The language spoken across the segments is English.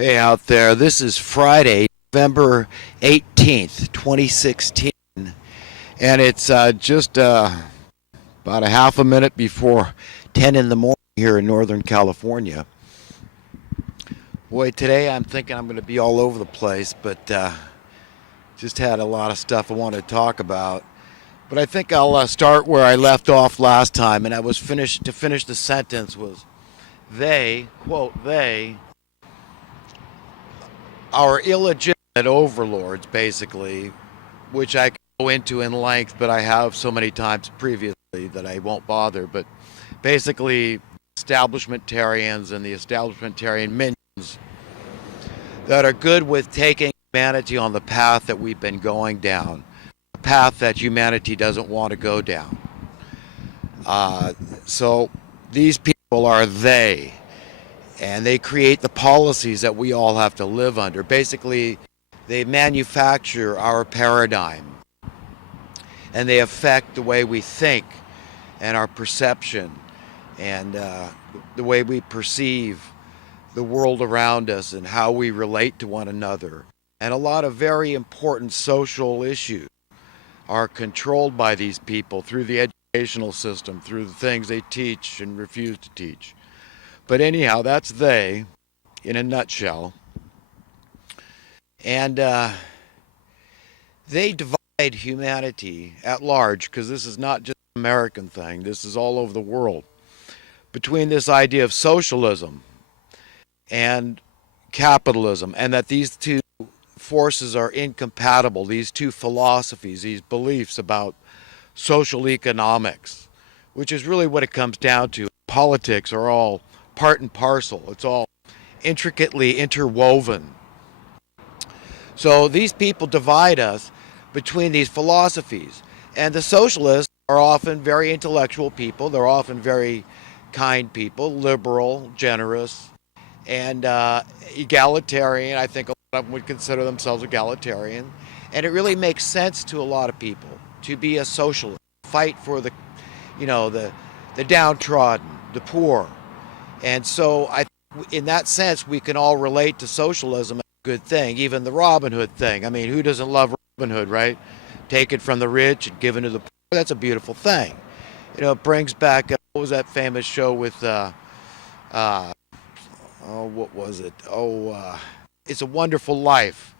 Hey out there, this is Friday, November 18th, 2016, and it's just about a half a minute before 10 in the morning here in Northern California. Boy, today I'm thinking I'm going to be all over the place, but just had a lot of stuff I want to talk about. But I think I'll start where I left off last time, and to finish the sentence was they, quote, they our illegitimate overlords, basically, which I can go into in length, but I have so many times previously that I won't bother. But basically, establishmentarians and the establishmentarian minions that are good with taking humanity on the path that we've been going down, a path that humanity doesn't want to go down. So these people are they. And they create the policies that we all have to live under. Basically, they manufacture our paradigm. And they affect the way we think and our perception and the way we perceive the world around us and how we relate to one another. And a lot of very important social issues are controlled by these people through the educational system, through the things they teach and refuse to teach. But anyhow, that's they in a nutshell. And they divide humanity at large, because this is not just an American thing, this is all over the world, between this idea of socialism and capitalism, and that these two forces are incompatible, these two philosophies, these beliefs about social economics, which is really what it comes down to. Politics are all part and parcel. It's all intricately interwoven. So these people divide us between these philosophies. And the socialists are often very intellectual people. They're often very kind people, liberal, generous, and egalitarian. I think a lot of them would consider themselves egalitarian. And it really makes sense to a lot of people to be a socialist, fight for the downtrodden, the poor. And so in that sense, we can all relate to socialism as a good thing, even the Robin Hood thing. I mean, who doesn't love Robin Hood, right? Take it from the rich and give it to the poor. That's a beautiful thing. It brings back, what was that famous show with, what was it? It's a Wonderful Life.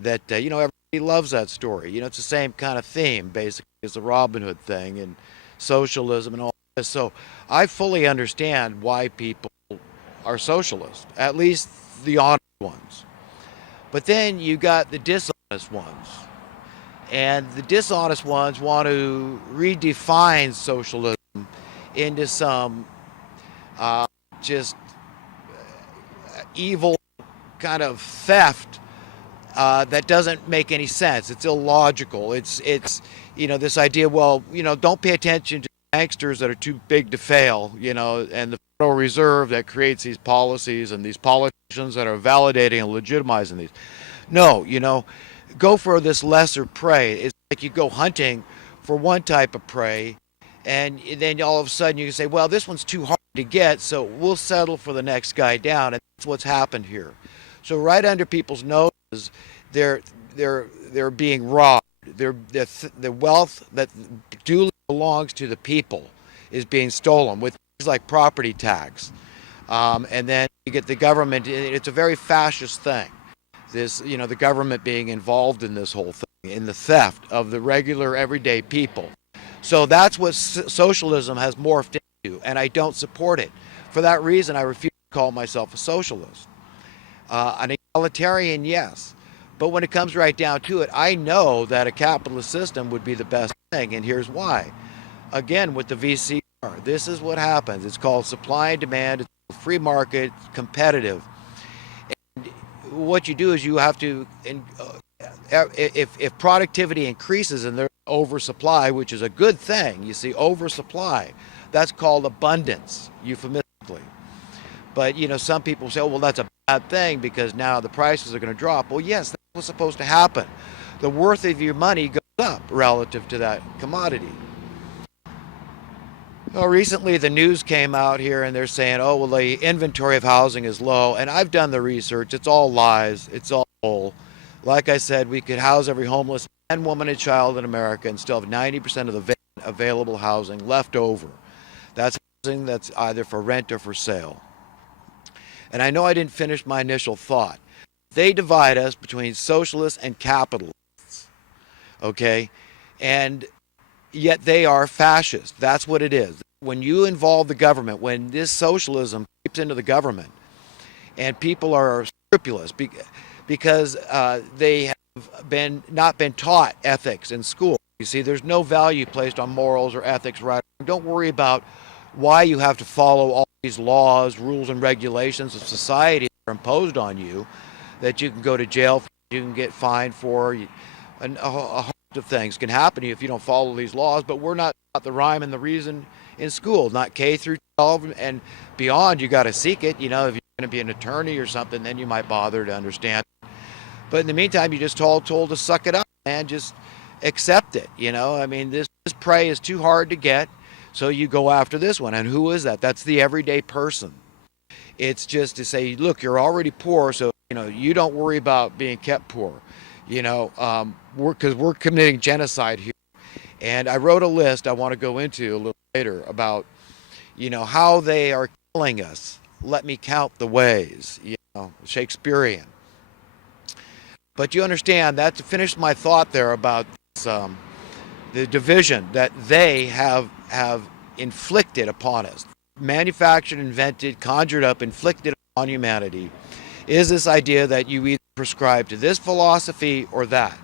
That, everybody loves that story. It's the same kind of theme, basically, as the Robin Hood thing and socialism and all. So I fully understand why people are socialist, at least the honest ones. But then you got the dishonest ones. And the dishonest ones want to redefine socialism into some just evil kind of theft that doesn't make any sense. It's illogical. It's this idea, don't pay attention to banksters that are too big to fail, and the Federal Reserve that creates these policies and these politicians that are validating and legitimizing these. No, go for this lesser prey. It's like you go hunting for one type of prey, and then all of a sudden you can say, well, this one's too hard to get, so we'll settle for the next guy down. And that's what's happened here. So right under people's noses, they're being robbed. The wealth that duly belongs to the people is being stolen with things like property tax. And then you get the government. It's a very fascist thing. The government being involved in this whole thing, in the theft of the regular everyday people. So that's what socialism has morphed into, and I don't support it. For that reason, I refuse to call myself a socialist. An egalitarian, yes. But when it comes right down to it, I know that a capitalist system would be the best thing, and here's why. Again, with the VCR, this is what happens. It's called supply and demand. It's free market, competitive. And what you do is you have to, if productivity increases and there's oversupply, which is a good thing, you see, oversupply, that's called abundance, euphemistically. But, some people say, oh, well, that's a bad thing because now the prices are going to drop. Well, yes, that's what's supposed to happen. The worth of your money goes up relative to that commodity. Well, recently the news came out here and they're saying, oh, well, the inventory of housing is low. And I've done the research. It's all lies. It's all bull. Like I said, we could house every homeless man, woman, and child in America and still have 90% of the available housing left over. That's housing that's either for rent or for sale. And I know I didn't finish my initial thought. They divide us between socialists and capitalists, okay? And yet they are fascist. That's what it is. When you involve the government, when this socialism creeps into the government, and people are scrupulous because they have not been taught ethics in school. You see, there's no value placed on morals or ethics. Right? Don't worry about why you have to follow all these laws, rules, and regulations of society that are imposed on you, that you can go to jail for, you can get fined for, and a host of things can happen to you if you don't follow these laws. But we're not taught the rhyme and the reason in school, not K through 12 and beyond. You got to seek it. You know, if you're going to be an attorney or something, then you might bother to understand. But in the meantime, you're just told to suck it up and just accept it. You know, I mean, this prey is too hard to get, so you go after this one. And who is that? That's the everyday person. It's just to say, look, you're already poor, so you know you don't worry about being kept poor. You know, because we're committing genocide here. And I wrote a list I want to go into a little later about, you know, how they are killing us. Let me count the ways, you know, Shakespearean. But you understand that to finish my thought there about this, the division that they have inflicted upon us, manufactured, invented, conjured up, inflicted upon humanity, is this idea that you either prescribe to this philosophy or that.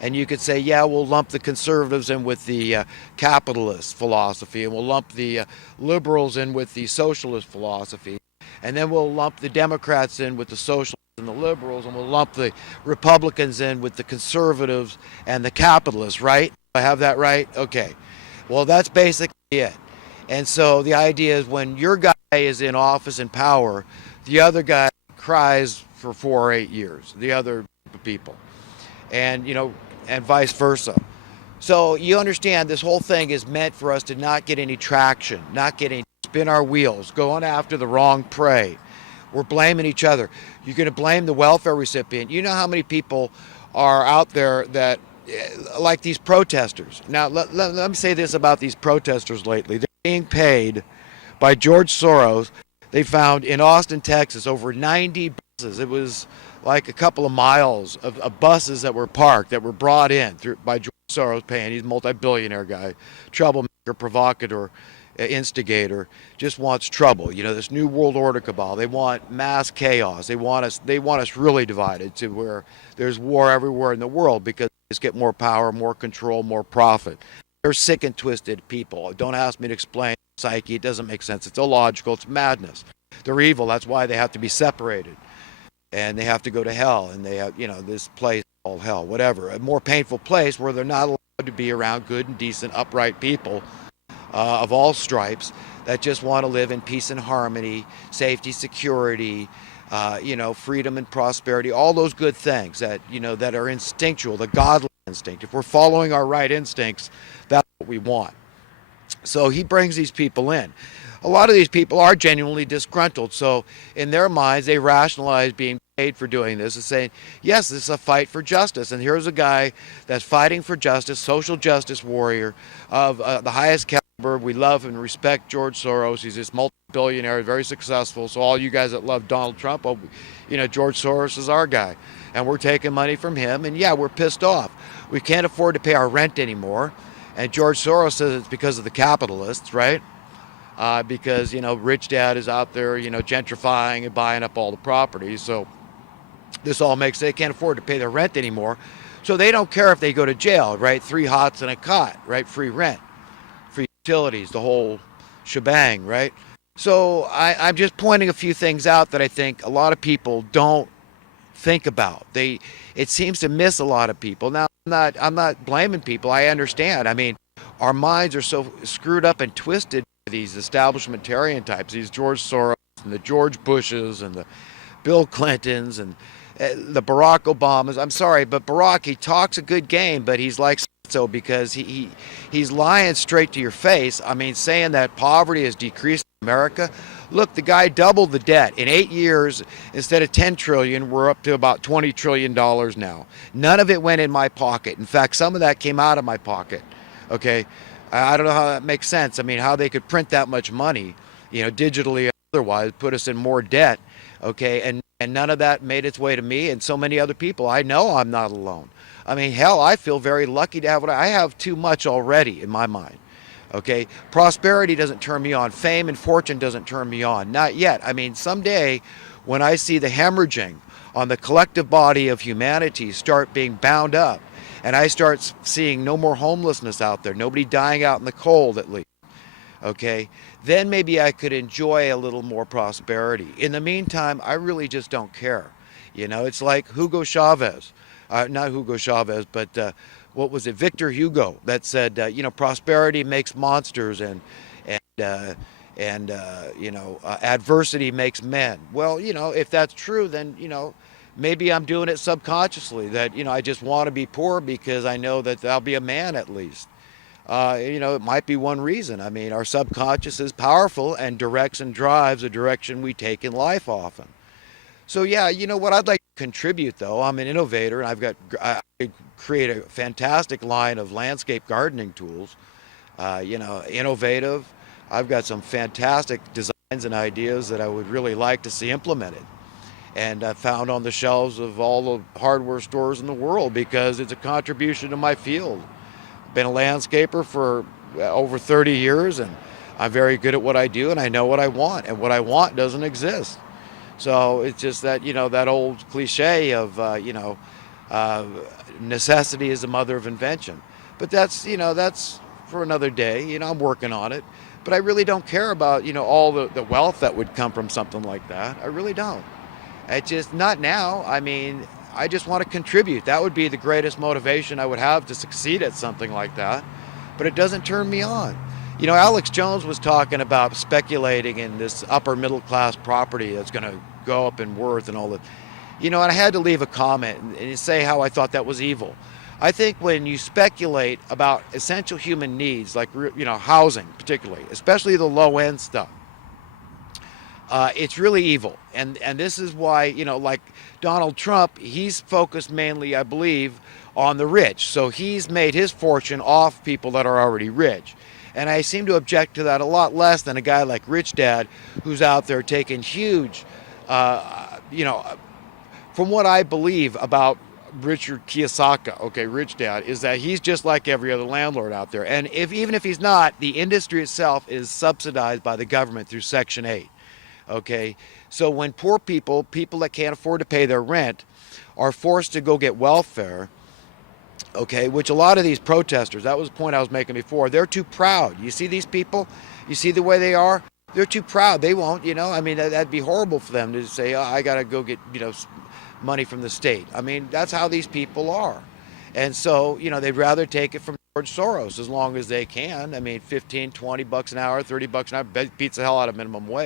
And you could say, yeah, we'll lump the conservatives in with the capitalist philosophy, and we'll lump the liberals in with the socialist philosophy, and then we'll lump the Democrats in with the socialists and the liberals, and we'll lump the Republicans in with the conservatives and the capitalists, right? I have that right? Okay. Well, that's basically it. And so the idea is when your guy is in office and power, the other guy cries for 4 or 8 years, the other people. And, you know, and vice versa. So you understand this whole thing is meant for us to not get any traction, not get any, spin our wheels, going after the wrong prey. We're blaming each other. You're going to blame the welfare recipient. You know how many people are out there that, like these protesters. Now, let me say this about these protesters lately. They're being paid by George Soros. They found in Austin, Texas, over 90 buses. It was like a couple of miles of buses that were parked, that were brought in by George Soros paying. He's a multi-billionaire guy, troublemaker, provocateur, instigator, just wants trouble. You know, this new world order cabal. They want mass chaos. They want us really divided to where there's war everywhere in the world because they just get more power, more control, more profit. They're sick and twisted people. Don't ask me to explain psyche. It doesn't make sense. It's illogical. It's madness. They're evil. That's why they have to be separated. And they have to go to hell, and they have, you know, this place called hell, whatever, a more painful place where they're not allowed to be around good and decent, upright people of all stripes that just want to live in peace and harmony, safety, security, you know, freedom and prosperity, all those good things that, you know, that are instinctual, the godly instinct. If we're following our right instincts, that's what we want. So he brings these people in. A lot of these people are genuinely disgruntled. So in their minds, they rationalize being paid for doing this and saying, yes, this is a fight for justice. And here's a guy that's fighting for justice, social justice warrior of the highest caliber. We love and respect George Soros. He's this multi-billionaire, very successful. So all you guys that love Donald Trump, well, you know, George Soros is our guy. And we're taking money from him. And yeah, we're pissed off. We can't afford to pay our rent anymore. And George Soros says it's because of the capitalists, right? Because, you know, rich dad is out there, you know, gentrifying and buying up all the properties. So this all makes, they can't afford to pay their rent anymore. So they don't care if they go to jail, right? 3 hots and a cot, right? Free rent, free utilities, the whole shebang, right? So I'm just pointing a few things out that I think a lot of people don't think about. It seems to miss a lot of people. Now, I'm not blaming people. I understand. I mean, our minds are so screwed up and twisted by these establishmentarian types, these George Soros and the George Bushes and the Bill Clintons and the Barack Obamas. I'm sorry, but Barack, he talks a good game, but he's like so because he's lying straight to your face. I mean, saying that poverty has decreased in America. Look, the guy doubled the debt in 8 years. Instead of 10 trillion, we're up to about 20 trillion dollars now. None of it went in my pocket. In fact, some of that came out of my pocket. Okay, I don't know how that makes sense. I mean, how they could print that much money, digitally or otherwise, put us in more debt. Okay, and none of that made its way to me and so many other people. I know I'm not alone. I mean, hell, I feel very lucky to have what I have. Too much already in my mind. Okay, prosperity doesn't turn me on. Fame and fortune doesn't turn me on. Not yet. I mean, someday when I see the hemorrhaging on the collective body of humanity start being bound up, and I start seeing no more homelessness out there, nobody dying out in the cold at least, okay, then maybe I could enjoy a little more prosperity. In the meantime, I really just don't care. It's like Hugo Chavez. Not Hugo Chavez, but what was it, Victor Hugo, that said, prosperity makes monsters and adversity makes men. Well, if that's true, then maybe I'm doing it subconsciously. That I just want to be poor because I know that I'll be a man at least. It might be one reason. I mean, our subconscious is powerful and directs and drives the direction we take in life often. So yeah, what I'd like to contribute though, I'm an innovator and I create a fantastic line of landscape gardening tools, innovative. I've got some fantastic designs and ideas that I would really like to see implemented and found on the shelves of all the hardware stores in the world because it's a contribution to my field. Been a landscaper for over 30 years and I'm very good at what I do and I know what I want, and what I want doesn't exist. So it's just that, that old cliche of, necessity is the mother of invention. But that's for another day. I'm working on it. But I really don't care about, all the wealth that would come from something like that. I really don't. It's just not now. I mean, I just want to contribute. That would be the greatest motivation I would have to succeed at something like that. But it doesn't turn me on. Alex Jones was talking about speculating in this upper middle class property that's going to go up in worth and all that. And I had to leave a comment and say how I thought that was evil. I think when you speculate about essential human needs, like, housing particularly, especially the low end stuff, it's really evil. And this is why, like Donald Trump, he's focused mainly, I believe, on the rich. So he's made his fortune off people that are already rich. And I seem to object to that a lot less than a guy like Rich Dad, who's out there taking huge, from what I believe about Richard Kiyosaki, okay, Rich Dad, is that he's just like every other landlord out there. And even if he's not, the industry itself is subsidized by the government through Section 8. Okay, so when poor people that can't afford to pay their rent, are forced to go get welfare, okay, which a lot of these protesters, that was the point I was making before, they're too proud. You see these people? You see the way they are? They're too proud. They won't, I mean, that'd be horrible for them to say, oh, I got to go get, money from the state. I mean, that's how these people are. And so, they'd rather take it from George Soros as long as they can. I mean, 15, 20 bucks an hour, 30 bucks an hour, beats the hell out of minimum wage.